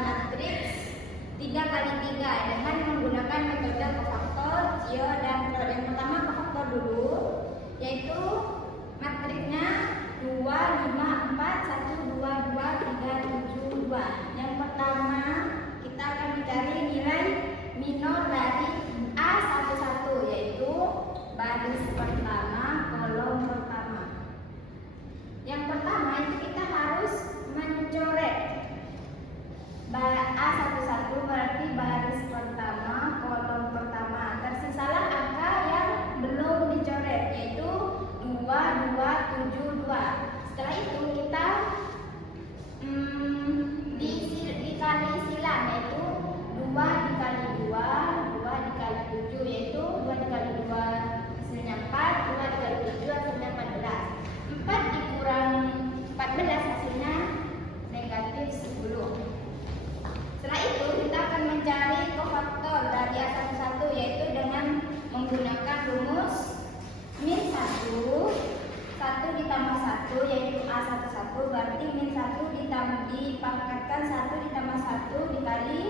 matriks 3 kali 3 dengan menggunakan metode kofaktor, Gio, dan Pro. Yang pertama kofaktor dulu, yaitu matriksnya 2, 5, 4, 1, 2, 2, 3, 7, 2. Yang pertama kita akan mencari nilai minor dari A11, yaitu baris pertama, kolom pertama. Yang pertama itu kita harus mencoret A11 berarti baris pertama, kolom pertama. Tersisalah angka yang belum dicoret, yaitu 2, 2, 7, 2. Setelah itu kita dikali silang, yaitu 2 dikali 2, 2 dikali 7, yaitu 2 dikali 2 hasilnya 4, 2 dikali 7 hasilnya 14. 4 dikurang 14 hasilnya negatif 10. Setelah itu kita akan mencari kofaktor dari A11, yaitu dengan menggunakan rumus min 1, 1 ditambah 1, yaitu A11, berarti min 1 dipangkatkan 1 ditambah 1 dikali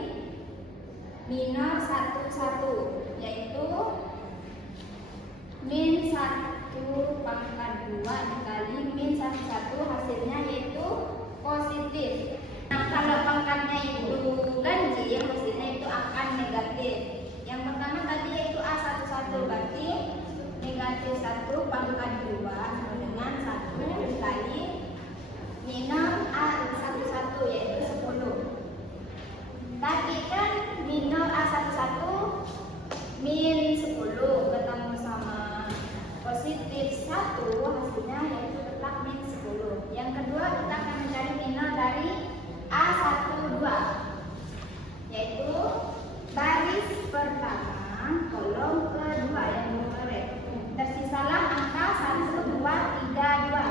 minor 11, yaitu min 1 pangkat 2 dikali min 11, hasilnya yaitu positif. Nah, kalau pangkatnya itu ganjil, hasilnya itu akan negatif. Yang pertama tadi yaitu A11, berarti negatif 1 pangkat 2 sama dengan 1 dikali minor A11, yaitu 10. Tadi kan minor A11 min 10 ketemu sama positif 1, hasilnya yaitu tetap min 10. Yang kedua kita akan mencari minor dari A12, yaitu baris pertama, kolom kedua yang bercoret. Tersisalah angka 1, 2, 3, 2.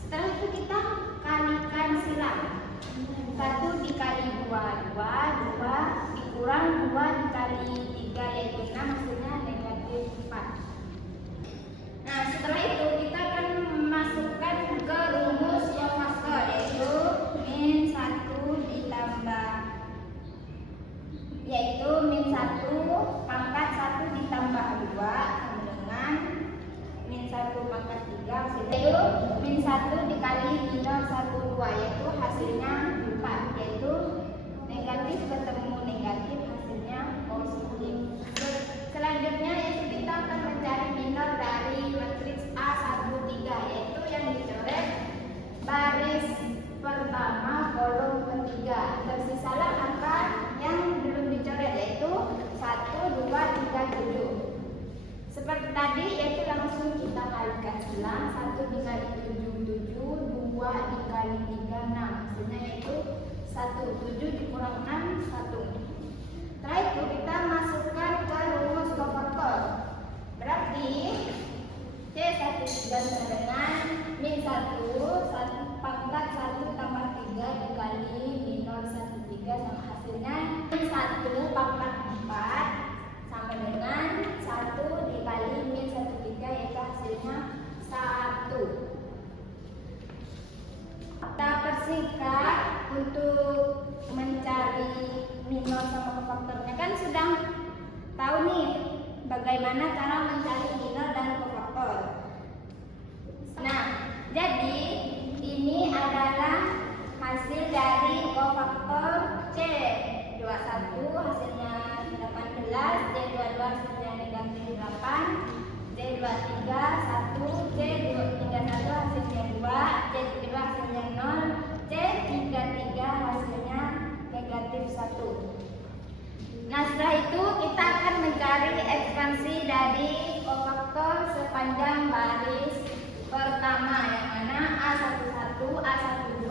Setelah itu kita kalikan silang. 1 dikali 2, 2, 2 dikurang 2 dikali 3, yaitu 6, hasilnya negatif 4. Nah, setelah itu kita akan memasukkan ke rumus kofaktor, yaitu min 1 ditambah, yaitu min 1 pangkat 1 ditambah 2 sama dengan min 1 pangkat 3, hasilnya min 1 dikali minor 1, 2, yaitu hasilnya 4, yaitu negatif ketemu negatif, hasilnya positif. Selanjutnya yaitu kita akan mencari minor dari matriks A13, yaitu yang dicoret baris pertama, kolom ketiga. Tersisalah angka yang belum dicoret, yaitu 1, 2, 3, 7. Seperti tadi, yaitu langsung kita kalikan silang. 1 dikali 7, 7, 2 dikali 3, 6. Hasilnya yaitu 1, 7 dikurang 6, 1. Setelah itu kita masukkan ke rumus kofaktor. Berarti C13 sama dengan min 1 pangkat 1 tambah 3 dikali minor 13 sama hasilnya min 1 pangkat 4 sama dengan 1 dikali min 13, yaitu hasilnya 1. Kita persingkat untuk mencari minor sama kofaktornya. Kan sudah tahu nih bagaimana cara mencari minor dan kofaktor. Nah, jadi ini adalah hasil dari kofaktor C21 hasilnya 18, C22 hasilnya negatif 8, C23 1, C31 hasilnya 2, C32 hasilnya 0, C33 hasilnya negatif 1. Nah, setelah itu kita akan mencari ekspansi dari kofaktor sepanjang baris pertama, yang mana A11, A12, A13.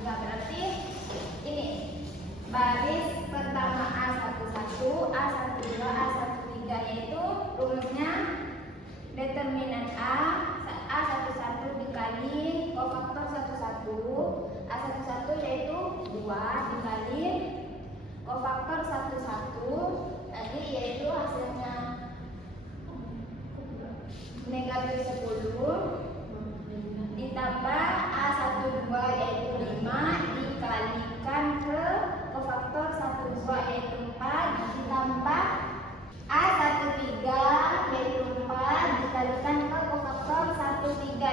Berarti ini baris pertama A11, A12, A13, yaitu rumusnya determinan A11 dikali kofaktor 11, A11 yaitu 2 dikali kofaktor 11 tadi, yaitu hasilnya negatif 10 ditambah A12 yaitu 5 dikalikan ke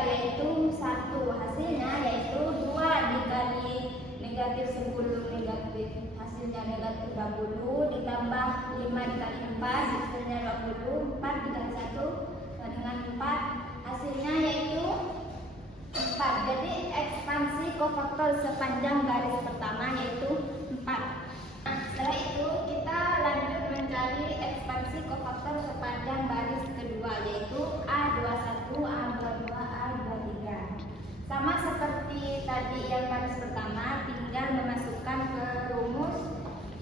yaitu 1. Hasilnya yaitu 2 dikali negatif 10 negatif. Hasilnya negatif 20 ditambah 5 dikali 4 hasilnya 20. 4 dikali 1 sama dengan 4. Hasilnya yaitu 4. Jadi ekspansi kofaktor sepanjang garis pertama yaitu 4. Nah, setelah itu kita lanjut mencari ekspansi kofaktor sepanjang baris kedua yaitu A21, A22, A23. Sama seperti tadi yang baris pertama, tinggal memasukkan ke rumus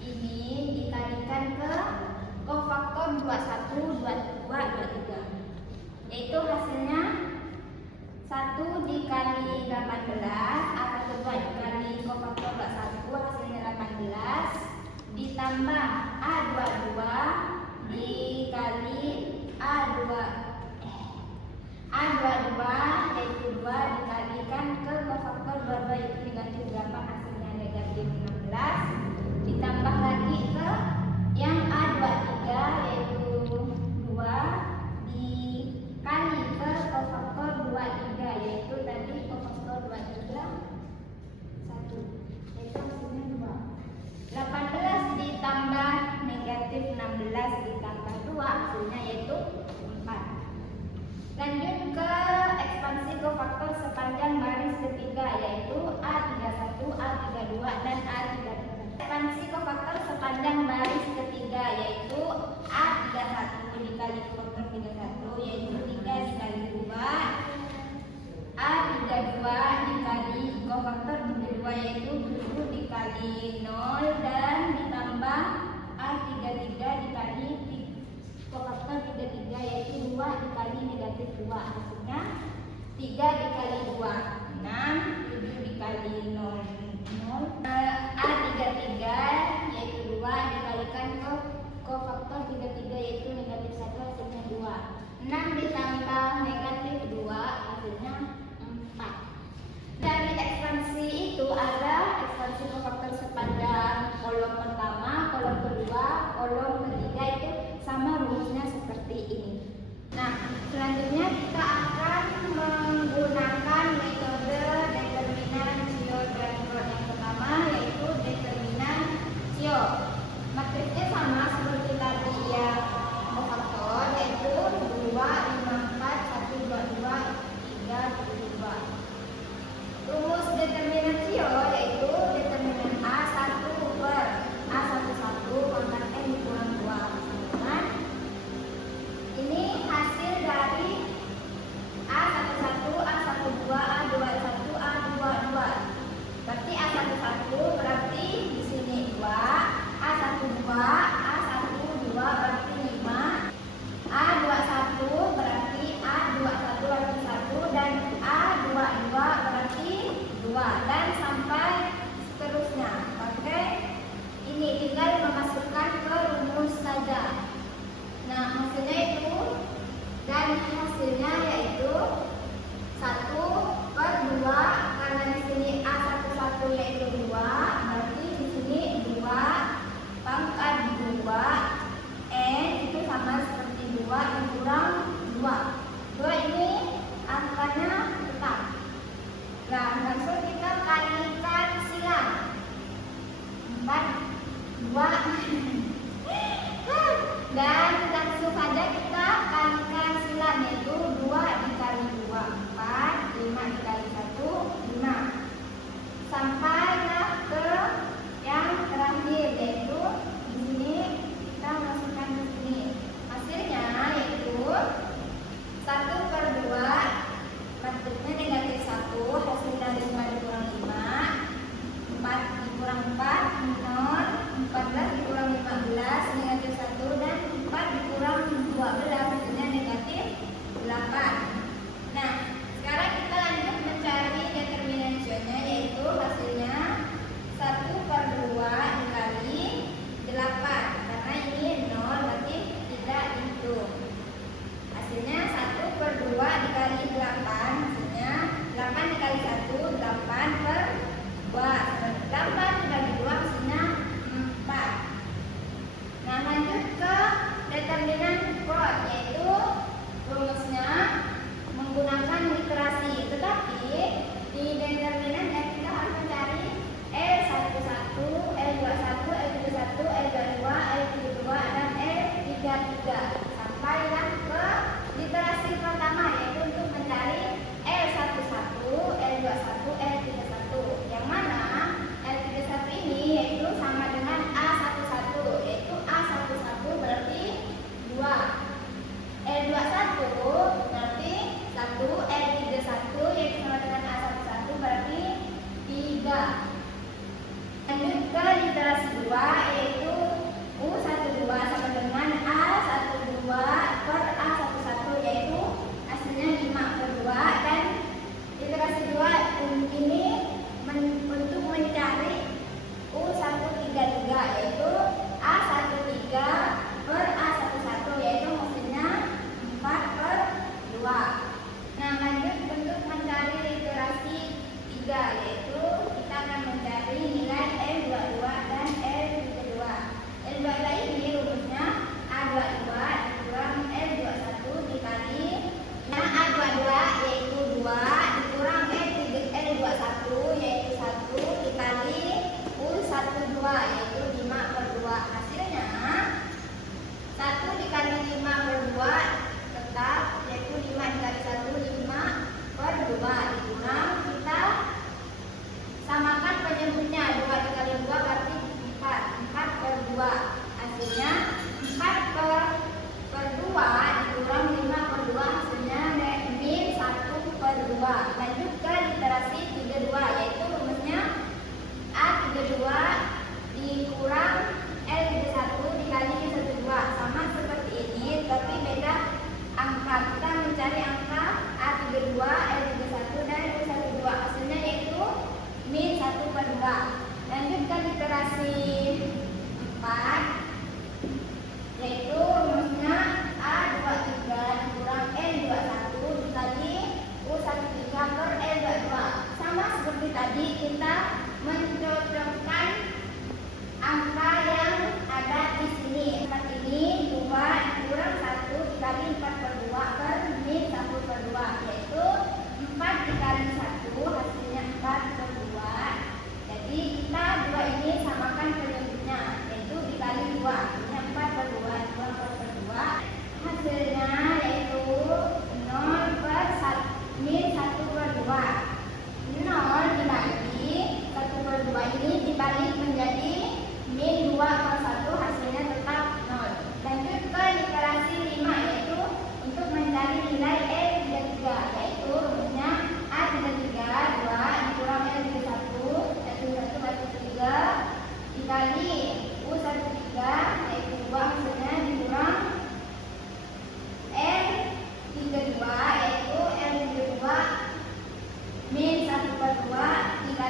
ini dikalikan ke kofaktor 21, 22, 23. Yaitu hasilnya 1 dikali 18 atau 2 dikali kofaktor 21 hasilnya 18 ditambah A22 dikali A22 yaitu 2 dikalikan ke kofaktor 22 yaitu negatif 8 hasilnya negatif 16 ditambah lagi ke yang A23 yaitu 2 dikali ke kofaktor 23 yaitu tadi kofaktor 23 1 yaitu hasilnya 2. 18 ditambah negatif 16 ditambah 2 hasilnya yaitu 4. Lanjut ke ekspansi kofaktor sepanjang baris ketiga yaitu A31, A32 dan A33. Ekspansi kofaktor sepanjang baris ketiga yaitu A31 dikali kofaktor 31 yaitu 3 dikali 2 A32 dikali kofaktor 32 yaitu 7 dikali 0 dan ditambah A33 dikali kofaktor 33 yaitu 2 dikali negatif 2 hasilnya 3 dikali 2 6 7 dikali 0 A33 yaitu 2 dikalikan ke kofaktor 33 yaitu negatif 1 hasilnya 2. 6 ditambah negatif 2 hasilnya 4. Dari ekspansi itu ada ekspansi kofaktor sepanjang kolom pertama, kolom kedua, kolom ketiga itu sama rumusnya seperti ini. Nah, selanjutnya kita akan menggunakan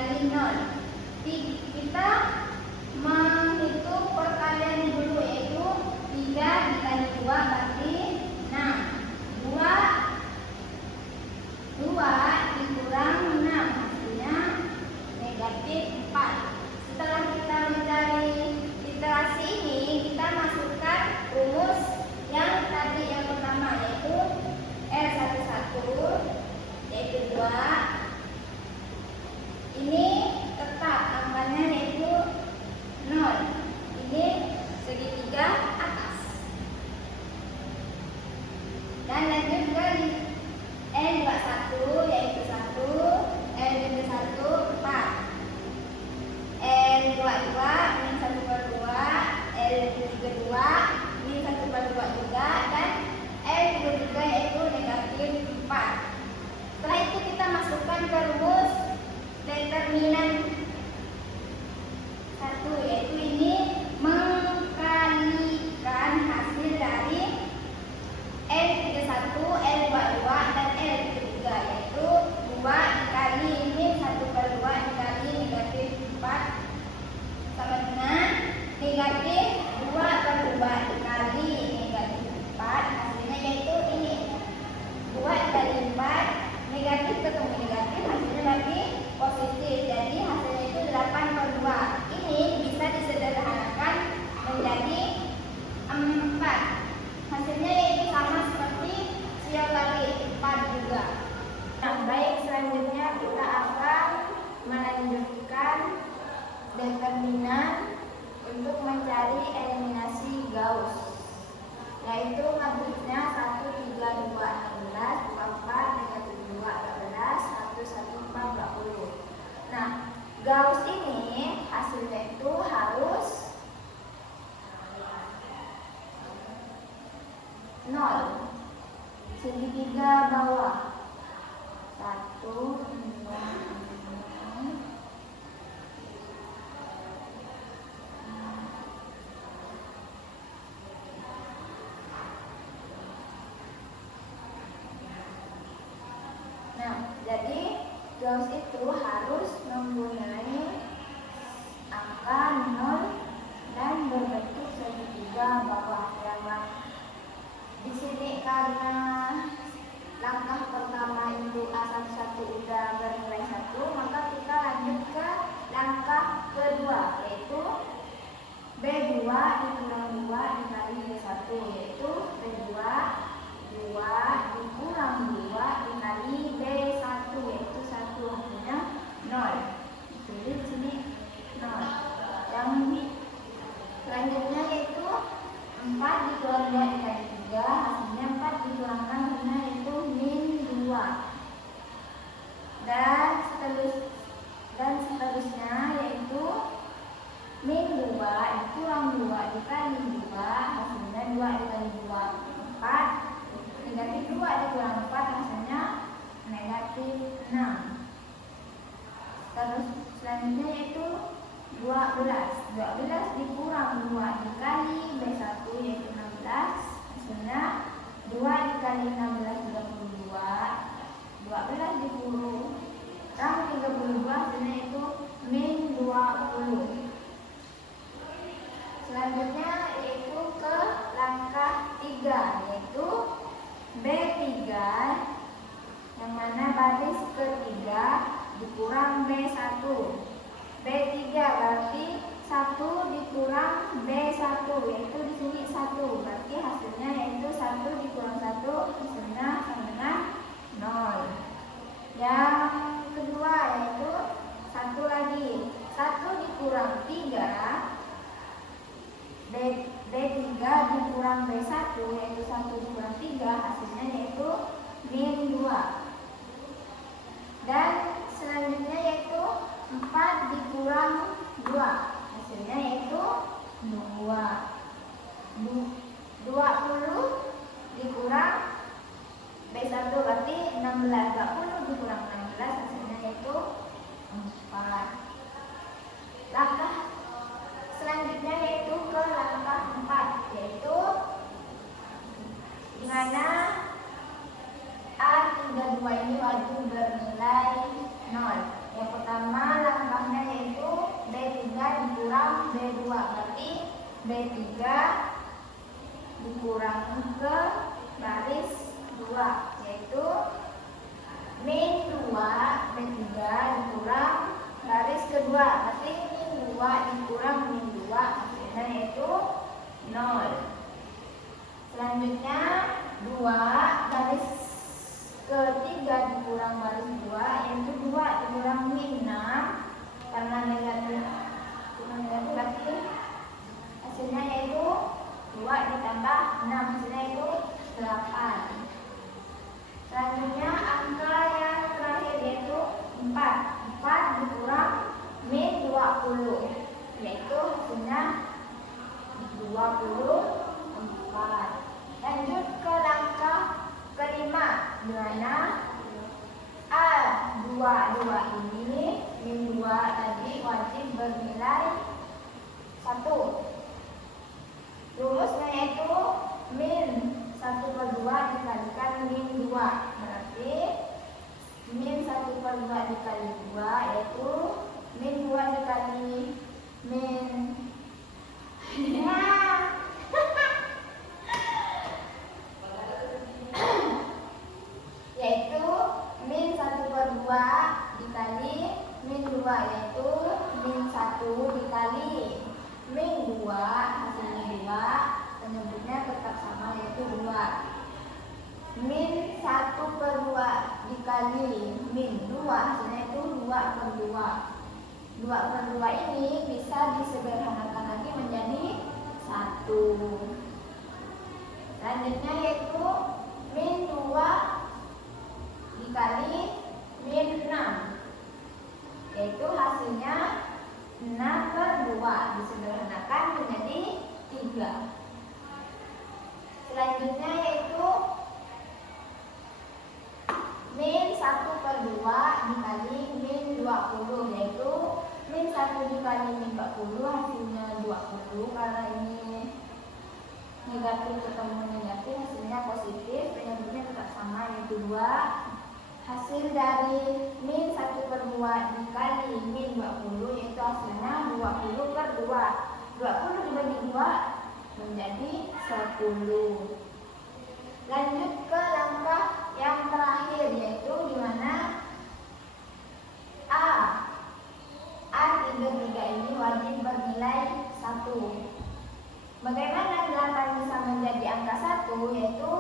dikali 0. Kita menghitung perkalian dulu, yaitu 3 dikali 2 berarti 6. 2 dikurang 6 hasilnya negatif 4. Setelah kita mencari iterasi ini, kita masukkan rumus yang tadi yang pertama, yaitu L11 yaitu 2. Ini tetap angkanya yaitu 0. Ini segitiga atas. Dan lanjut ke L21 yaitu 1, L21 4, L22 min 1/2, L32 min 1/2 juga, dan L23 yaitu negatif 4. Setelah itu kita masukkan ke rumus determinan 1, yaitu ini mengkalikan hasil dari L31, L22 dan L33, yaitu 2 dikali min 1/2 dikali negatif 4 sama dengan negatif 2/2 dikali negatif 4, hasilnya yaitu ini 2 dikali 4, negatif ketemu negatif, hasilnya lagi positif, jadi hasilnya itu 8/2. Ini bisa disederhanakan menjadi 4. Hasilnya yaitu sama seperti sial tadi, 4 juga. Nah, baik, selanjutnya kita akan melanjutkan determinan untuk mencari eliminasi Gauss, yaitu matriksnya 1, 3, 2, 16, 24, negatif 2, 14, 1, 1, 4, 20. Nah, Gauss ini hasilnya itu harus 0, segitiga bawah 1, 2, 3. Nah, jadi Gauss itu harus mempunyai angka 0 dan berbentuk segitiga bawah. Di sini karena langkah pertama itu A11 udah bernilai 1, maka kita lanjut ke langkah kedua, yaitu B2 dikurang 2 dikali B1, yaitu B2 dikurang 2 dikali B1, yaitu 1, hasilnya 0. Jadi di sini 0. Yang selanjutnya yaitu 4 dikurang 2 dikali 3, hasilnya 4 dikurangkan karena itu min 2. Dan seterusnya yaitu min 2 dikurang 2 dikali 2, hasilnya 2 dikali 2, 4. Negatif 2 dikurang 4, hasilnya negatif 6. Terus selanjutnya yaitu 12 dikurang 2 dikali B1, yaitu 16, hasilnya 2 dikali 16 32, 12 dikurang 32, hasilnya itu min 20. Selanjutnya yaitu ke langkah 3, yaitu B3, yang mana baris ketiga dikurang B1. B3 berarti 1 dikurang B1, yaitu di sini 1, berarti hasilnya yaitu 1 dikurang 1, hasilnya sama dengan 0. Yang kedua yaitu 1 lagi, 1 dikurang 3, B3 dikurang B1, yaitu 1 dikurang 3, hasilnya yaitu min 2. Dan selanjutnya yaitu 4 dikurang 2, hasilnya yaitu 2. 20 dikurang B1 berarti 16. 20 dikurang 16, hasilnya yaitu 4. Langkah selanjutnya yaitu ke langkah 4, yaitu di mana A32 ini wajib bernilai 0. Yang pertama langkah B2, berarti B3 dikurang ke baris 2, yaitu min 2 B3 dikurang baris kedua, berarti min 2 dikurang min 2 hasilnya yaitu 0. Selanjutnya 2 garis ketiga dikurang baris 2, yaitu 2 dikurang min 6, karena negatif berarti hasilnya yaitu 2 ditambah 6, hasilnya itu 8. Selanjutnya angka yang terakhir yaitu 4 dikurang min 20, yaitu hasilnya 24. Lanjut ke langkah kelima, di mana A22 ini min 2 tadi wajib bernilai 1. Rumusnya yaitu min 1/2 dikalikan min 2, berarti min 1/2 dikali 2 yaitu min 2 dikali min yaitu min 1/2 dikali min 2, yaitu min 1 dikali min 2, hasilnya 2, penyebutnya tetap sama yaitu 2. Min 1/2 dikali min 2, hasilnya itu 2/2. 2/2 ini bisa disederhanakan lagi menjadi 1. Selanjutnya yaitu min 2 dikali min 6, yaitu hasilnya 6/2, disederhanakan menjadi 3. Selanjutnya yaitu min 1/2 dikali min 20, yaitu min 1 dikali min 40, hasilnya 20, karena ini negatif ketemu negatif, hasilnya positif, penyebutnya tetap sama yaitu 2. Hasil dari min 1/2 dikali min 20 yaitu hasilnya 20/2. 20 dibagi 2 menjadi 10. Lanjut ke langkah yang terakhir, yaitu di mana A33 ini wajib bernilai 1. Bagaimana 8 bisa menjadi angka 1, yaitu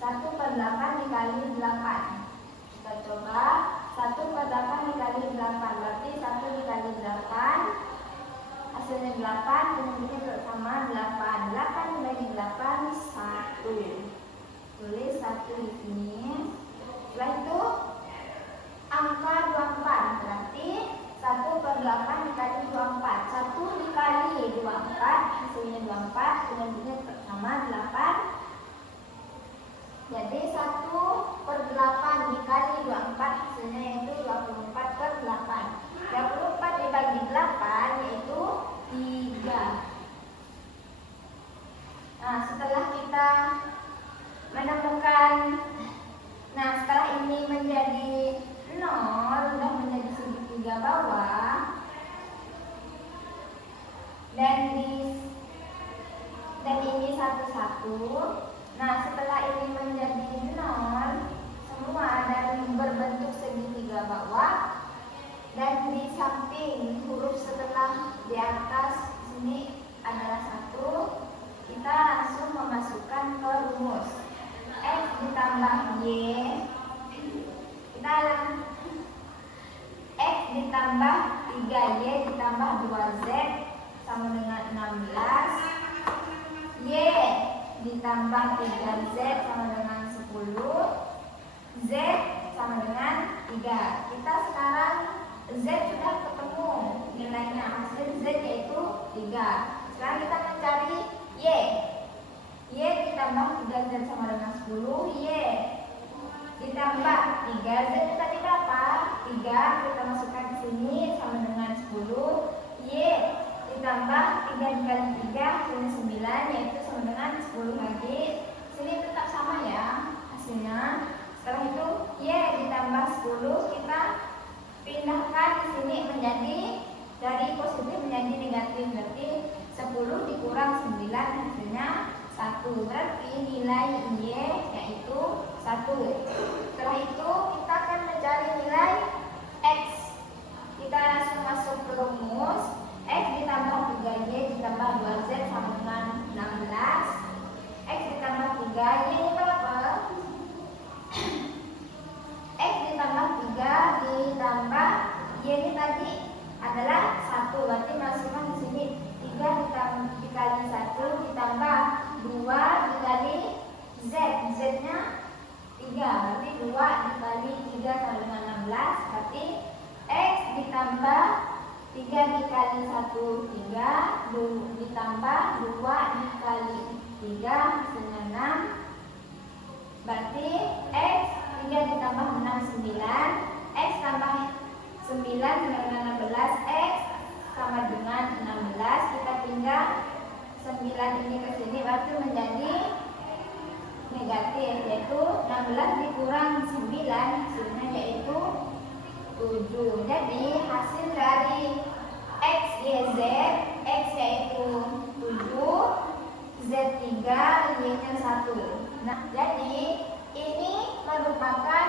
1/8 dikali 8. Kita coba 1/8 dikali 8, berarti 1 dikali 8, hasilnya 8, penyebutnya sama 8. 8 dibagi 8, 1. Tulis 1 di sini. Setelah itu angka 24, berarti 1/8 dikali 24. 1 dikali 24, hasilnya 24, penyebutnya sama 8. Jadi 1/8 dikali 24, hasilnya yaitu 24/8. 24 dibagi 8 yaitu 3. Nah, setelah kita menemukan, setelah ini menjadi 0, sudah menjadi segitiga bawah, dan ini 1, 1. Nah, setelah ini menjadi 0, semua dari berbentuk segitiga bawah, dan di samping huruf setelah di atas sini adalah 1, kita langsung memasukkan ke rumus. X ditambah Y, X ditambah 3Y ditambah 2Z sama dengan 16. Y ditambah 3Z sama dengan 10. Z sama dengan 3. Kita sekarang Z sudah ketemu nilainya, hasil Z yaitu 3. Sekarang kita mencari Y. Y ditambah 3Z sama dengan 10. Y ditambah 3Z itu tadi berapa? 3, kita masukkan ke sini sama dengan 10. Y ditambah 3 dikali 3 hasilnya 9, yaitu sama dengan 10 lagi. Sini tetap sama ya hasilnya. Setelah itu Y ditambah 10 kita pindahkan di sini menjadi dari positif menjadi negatif, berarti 10 dikurang 9 hasilnya 1. Berarti nilai Y yaitu 1. Setelah itu kita akan mencari nilai X. Kita langsung masuk ke rumus. X ditambah 3Y ditambah 2Z sama dengan 16. X ditambah 3Y ini berapa? X ditambah 3 ditambah Y ini tadi adalah 1, berarti masukkan di sini 3 dikali 1 ditambah 2 dikali Z, Z-nya 3, berarti 2 dikali 3 sama dengan 16, berarti X ditambah 3 dikali 1 3 ditambah 2 dikali 3 hasilnya 6, berarti X 3 ditambah 6 9, X tambah 9 sama dengan 16, X sama dengan 16, kita tinggal 9 ini ke sini berarti menjadi negatif, yaitu 16 dikurang 9 hasilnya yaitu 7. Jadi hasil dari X, Y, Z, X yaitu 7, Z 3, Y nya 1. Nah, jadi ini merupakan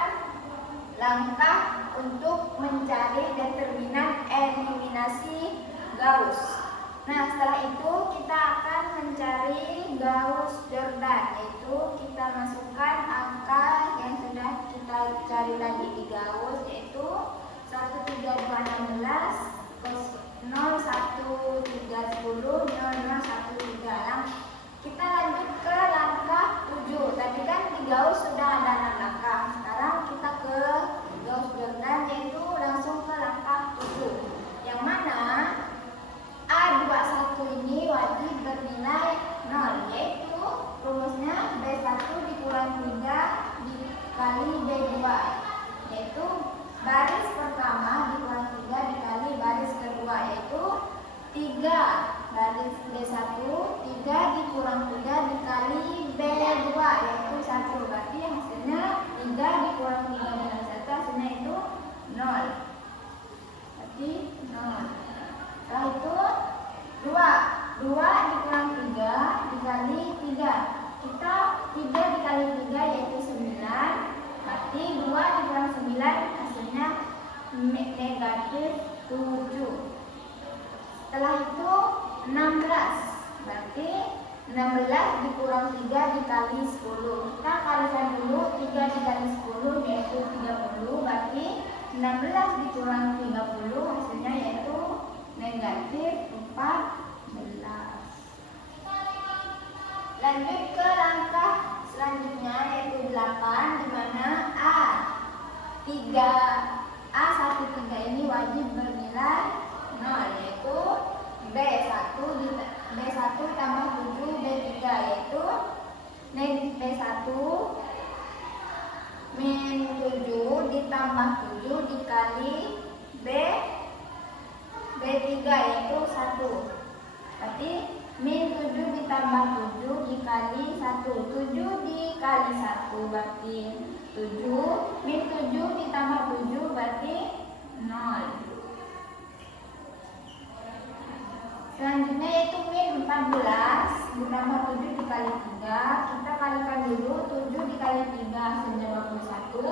langkah untuk mencari determinan eliminasi Gauss. Nah, setelah itu kita akan mencari Gauss-Jordan, yaitu kita masukkan angka yang sudah kita cari tadi di Gauss, yaitu 1 3 2 16 0 1 3 10 0 0 1 3. Kita lanjut ke langkah 7. Tadi kan di Gauss sudah ada 6 langkah. Sekarang kita ke Gauss-Jordan, yaitu langsung ke langkah 7. Yang mana A21 ini wajib bernilai 0, yaitu rumusnya B1 dikurang 3 dikali B2, yaitu baris pertama dikurang 3 dikali baris kedua, yaitu 3 baris B1, 3 dikurang 3 dikali B2, yaitu 1. Berarti hasilnya 3 dikurang 3 dengan 1 hasilnya itu 0. Berarti 0. Setelah itu 2 dikurang 3 dikali 3. Kita 3 dikali 3 yaitu 9. Berarti 2 dikurang 9 hasilnya negatif 7. Setelah itu 16. Berarti 16 dikurang 3 dikali 10. Kita kalikan dulu 3 dikali 10 yaitu 30. Berarti 16 dikurang 30 hasilnya yaitu negatif 14. Lanjut ke langkah selanjutnya yaitu 8, di mana A13 ini wajib bernilai 0, yaitu B1 tambah 7 B3, yaitu B1 min 7 ditambah 7 dikali B3 yaitu 1. Berarti min 7 ditambah 7 dikali 1. 7 dikali 1 berarti 7. Min 7 ditambah 7 berarti 0. Selanjutnya yaitu min 14 ditambah 7 dikali 3. Kita kalikan dulu 7 dikali 3 hasilnya 21.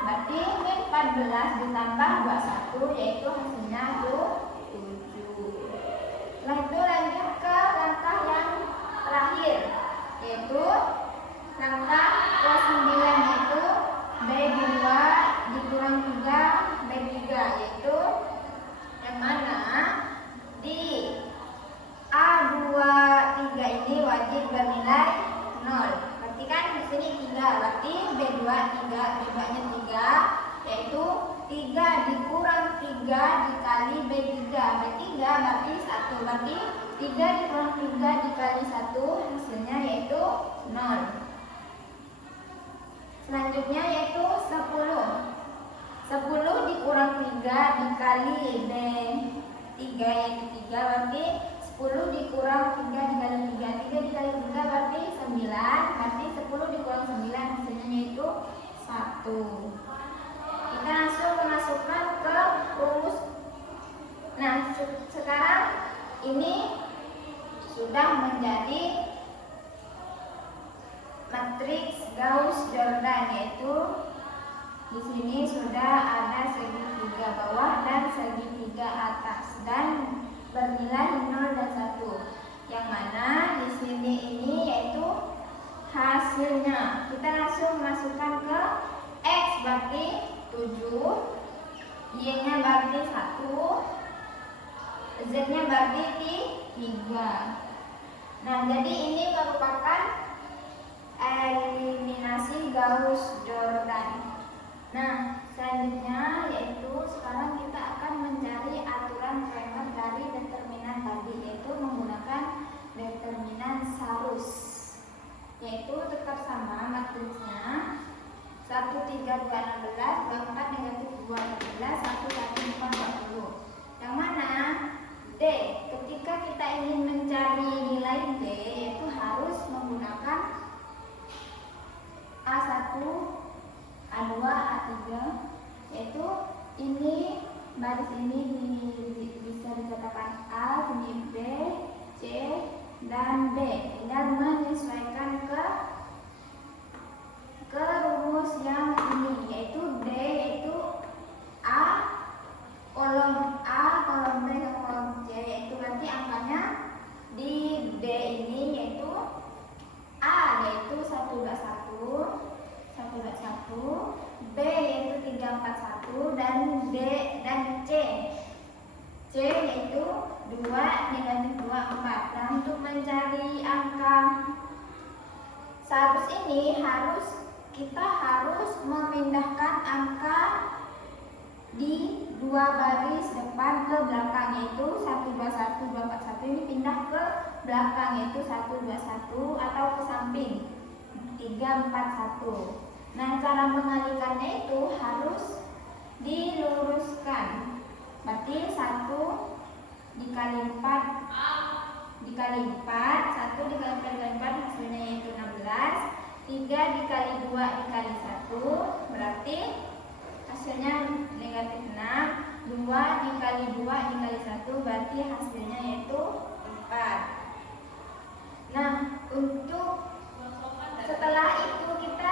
Berarti min 14 ditambah 21 yaitu hasilnya 7. Setelah itu lanjut ke langkah yang terakhir, yaitu langkah ke-9, yaitu B2 dikurang 3 B3, yaitu yang mana di A23 ini wajib bernilai 0. Berarti kan di sini 3, berarti B2 B2-nya 3, yaitu 3 dikurang 3 dikali B3, B3 berarti 1. Berarti 3 dikurang 3 dikali 1 hasilnya yaitu 0. Selanjutnya yaitu 10. 10 dikurang 3 dikali B3 yaitu 3, berarti 10 dikurang 3 dikali 3. 3 dikali 3 berarti 9. Berarti 10 dikurang 9 hasilnya yaitu 1. Kita langsung memasukkan ke rumus. bernilai 0 dan 1. Yang mana di sini ini yaitu hasilnya. Kita langsung masukkan ke X berarti 7, Y-nya berarti 1, Z-nya berarti 3. Nah, jadi ini merupakan eliminasi Gauss-Jordan. Nah, selanjutnya yaitu sekarang kita akan mencari aturan Cramer dari determinan tadi, yaitu menggunakan determinan Sarus, yaitu tetap sama matrisnya 1, 3, 2, 16, 24, negatif 2, 14, 1, 1, 4, 20. Yang mana D, ketika kita ingin mencari nilai D, yaitu harus menggunakan A1, A2, A3, yaitu ini baris ini bisa dikatakan A, ini B, C, dan D, dan menyesuaikan ke rumus yang ini, yaitu D yaitu A kolom A, kolom B, kolom C, yaitu berarti angkanya di D ini yaitu A yaitu 121, 121, B yaitu 341, dan D dan C yaitu 2, negatif 2, 4. Dan untuk mencari angka Sarus ini kita harus memindahkan angka di 2 baris depan ke belakang, yaitu 121, 241 ini pindah ke belakang, yaitu 121, atau ke samping 341. Nah, cara mengalihkannya itu harus diluruskan. Berarti 1 dikali 4 dikali 4, 1 dikali 4 dikali 4 hasilnya yaitu 16. 3 dikali 2 dikali 1 berarti hasilnya negatif 6. 2 dikali 2 dikali 1 berarti hasilnya yaitu 4. Nah, untuk setelah itu kita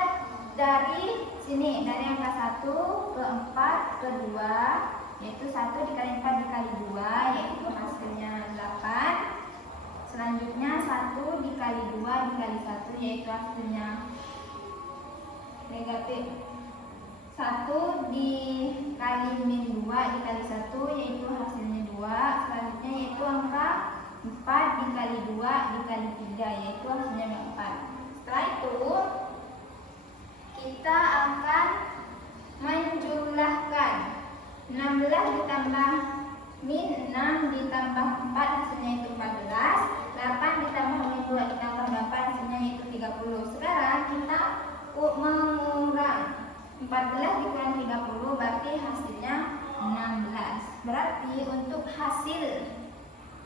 dari sini, dari angka 1 ke 4 ke 2, yaitu 1 dikali 4 dikali 2, yaitu hasilnya 8. Selanjutnya 1 dikali 2 dikali 1, yaitu hasilnya negatif. 1 dikali min 2 dikali 1, yaitu hasilnya 2. Selanjutnya yaitu angka 4 dikali 2 dikali 3, yaitu hasilnya 4. Setelah itu kita akan menjumlahkan 16 ditambah min 6 ditambah 4 hasilnya itu 14. 8 ditambah min 2 ditambah 8 hasilnya itu 30. Sekarang kita mengurang 14 dikurangi 30 berarti hasilnya 16. Berarti untuk hasil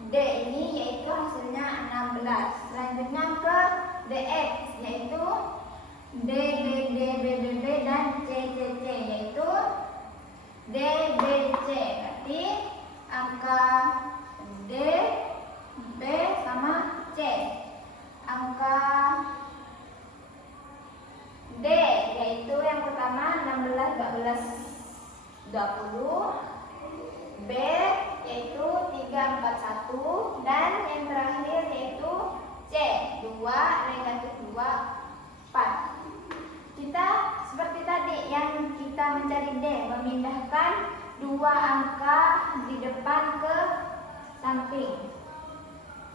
D ini yaitu hasilnya 16. Selanjutnya ke DX yaitu D, B, D, B, B, B, dan C, C, C, yaitu D, B, C. Berarti angka D, B sama C. Angka D yaitu yang pertama 16, 14, 20. B yaitu 3, 4, 1. Dan yang terakhir yaitu C, 2, negatif 2, 4. Kita seperti tadi yang kita mencari D, memindahkan 2 angka di depan ke samping.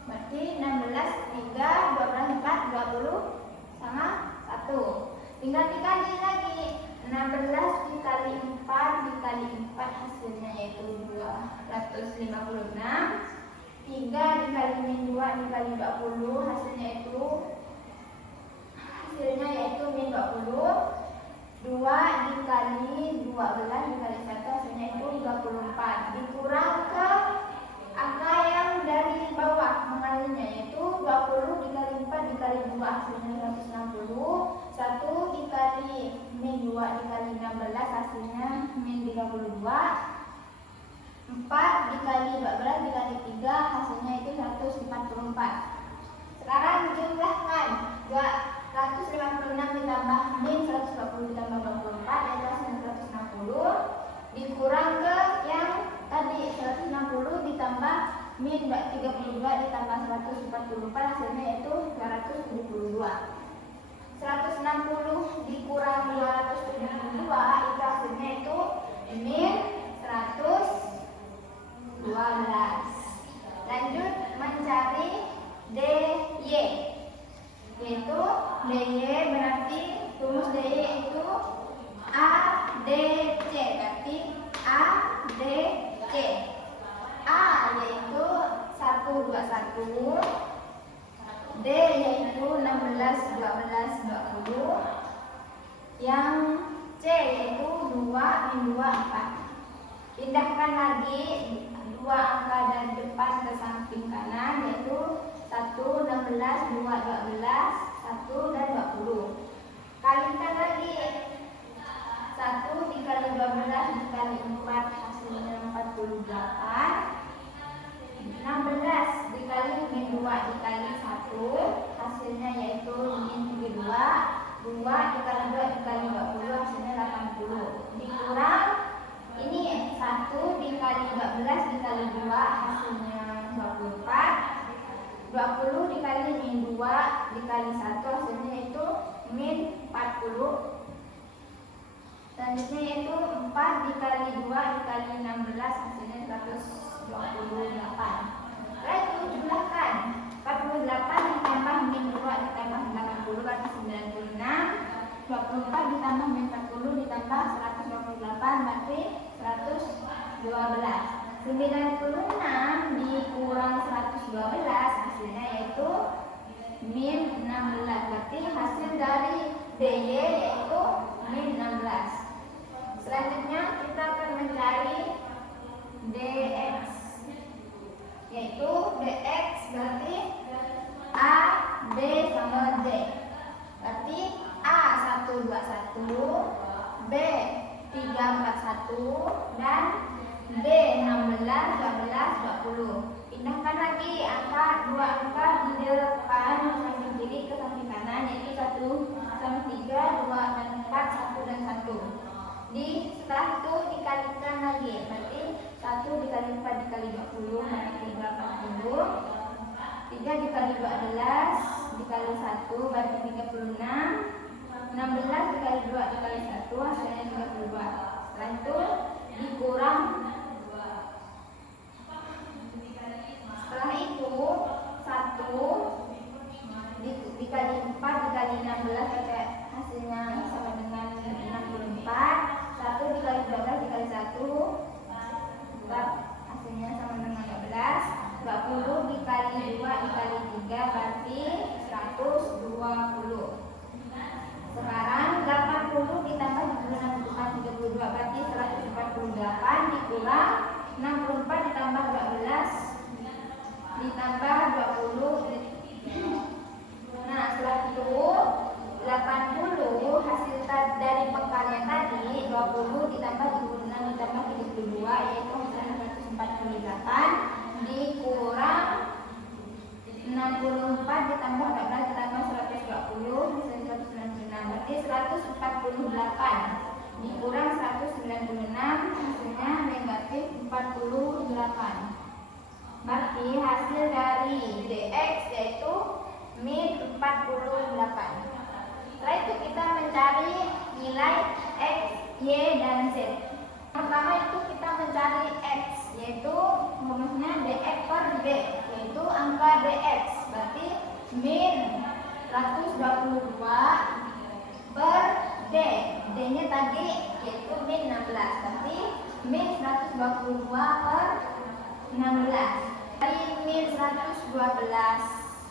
Berarti 16, 3, 12, 4, 20 sama 1. Tinggal dikali lagi. 16 dikali 4 dikali 4 hasilnya yaitu 256. 3 dikali min 2 dikali 20 hasilnya yaitu min 20. 2 dikali 12 dikali 1 hasilnya itu 34. Dikurang ke angka yang dari bawah mengalirnya yaitu 20 dikali 4 dikali 2 hasilnya 160. 1 dikali min 2 dikali 16 hasilnya min 32. 4 dikali 12 dikali 3 hasilnya itu 144. Sekarang jumlahkan 156 ditambah min 120 ditambah 24 yaitu hasilnya 160. Dikurang ke yang tadi 160 ditambah min 232 ditambah 144 hasilnya yaitu 272. 160 dikurang 272 itu hasilnya itu min 112. Lanjut mencari DY, yaitu DY berarti rumus DY itu ADC, berarti ADC. A yaitu 121, D yaitu 16, 12, 20, yang C yaitu 2 min 2, 4. Pindahkan lagi dua angka dari depan ke samping kanan, yaitu 1, 16, 2, 12, 1 dan 20. Kalikan lagi 1 dikali 12 dikali 4 hasilnya 48. 16 dikali min 2 dikali 1 hasilnya yaitu min 32. 2 dikali 2 dikali 20 hasilnya 80. Dikurang ini 1 dikali 12 dikali 2 hasilnya 24. 20 dikali min 2 dikali 1 hasilnya itu min 40. Selanjutnya yaitu 4 dikali 2 dikali 16 hasilnya 128. Setelah itu jumlahkan 48 ditambah min 2 ditambah 80 berarti 96. 24 ditambah min 40 ditambah 128 berarti 112. 96 dikurang 112 hasilnya yaitu min 16, berarti hasil dari DY yaitu min 16. Selanjutnya kita akan mencari DX, yaitu DX berarti A, D sama D, berarti A 121, B 341 dan D 16, 12, 20. Pindahkan lagi angka dua angka di depan samping kiri ke samping kanan, yaitu 1 sama 3, 2 dan 4, 1 dan 1. Setelah itu dikalikan lagi, berarti 1 dikali 4 dikali 20 berarti 30. 3 dikali 12 dikali 1 berarti 36. 16 dikali 2 dikali 1 hasilnya 32. Setelah itu dikurang. Setelah itu 1 dikali 4 dikali 16 hasilnya sama dengan 64. 1 dikali 12 dikali 1 hasilnya sama dengan 12. 20 dikali 2 dikali 3 berarti 120. Sekarang 80 ditambah 76 32 berarti 148 dikurang 64 ditambah 12 ditambah 20. Nah setelah itu 80 hasil dari pengkalian tadi 20 ditambah 76 ditambah 32 yaitu hasilnya 148 dikurang 64 ditambah 14 ditambah 120 hasilnya 196 berarti 148 dikurang 196 hasilnya negatif 48. Berarti hasil dari DX yaitu min 48. Setelah itu kita mencari nilai X, Y, dan Z. Pertama itu kita mencari X, yaitu rumusnya DX per D, yaitu angka DX. Berarti min 122 per D. D-nya tadi yaitu min 16. Berarti min 122 per 16. Dari min 112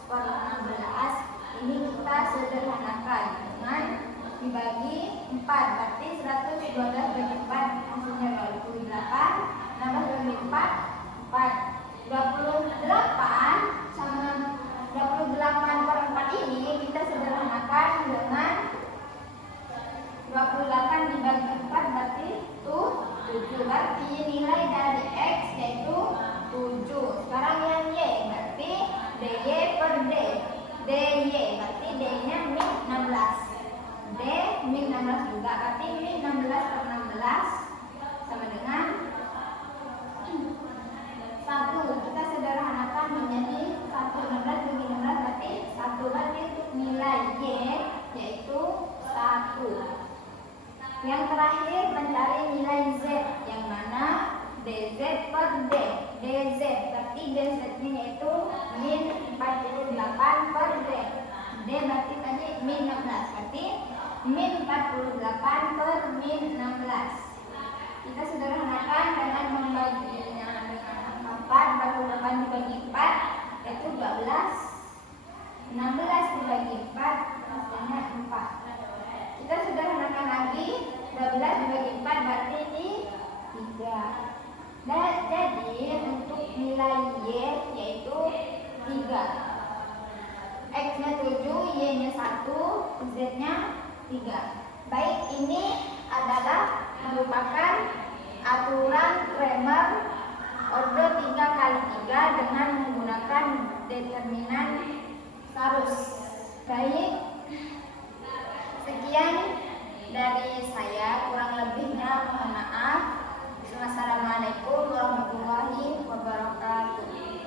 per 16 ini kita sederhanakan dengan dibagi 4, berarti 112 bagi 4 hasilnya 28, nambah bagi 4, 28 sama 28 per 4 ini kita sederhanakan dengan 28 dibagi 4 berarti 7, berarti nilai dari X yaitu 7. Sekarang yang Y berarti DY per D. DY berarti D-nya min 16. D min 16 juga, berarti min 16 per 16 sama dengan 1. Kita sederhanakan D. DZ, berarti DZ-nya yaitu min 48 per D. D berarti tadi min 16, berarti min 48 per min 16. Kita sederhanakan dengan membaginya dengan angka 4, 48 dibagi 4 yaitu 12. 16 dibagi 4 hasilnya 4. Kita sederhanakan lagi, 12 dibagi 4 berarti ini 3. Dan jadi untuk nilai Y yaitu 3. X-nya 7, Y-nya 1, Z-nya 3. Baik, ini adalah merupakan aturan Cramer order 3x3 dengan menggunakan determinan Sarus. Baik, sekian dari saya, kurang lebihnya mohon maaf. Wassalamualaikum warahmatullahi wabarakatuh.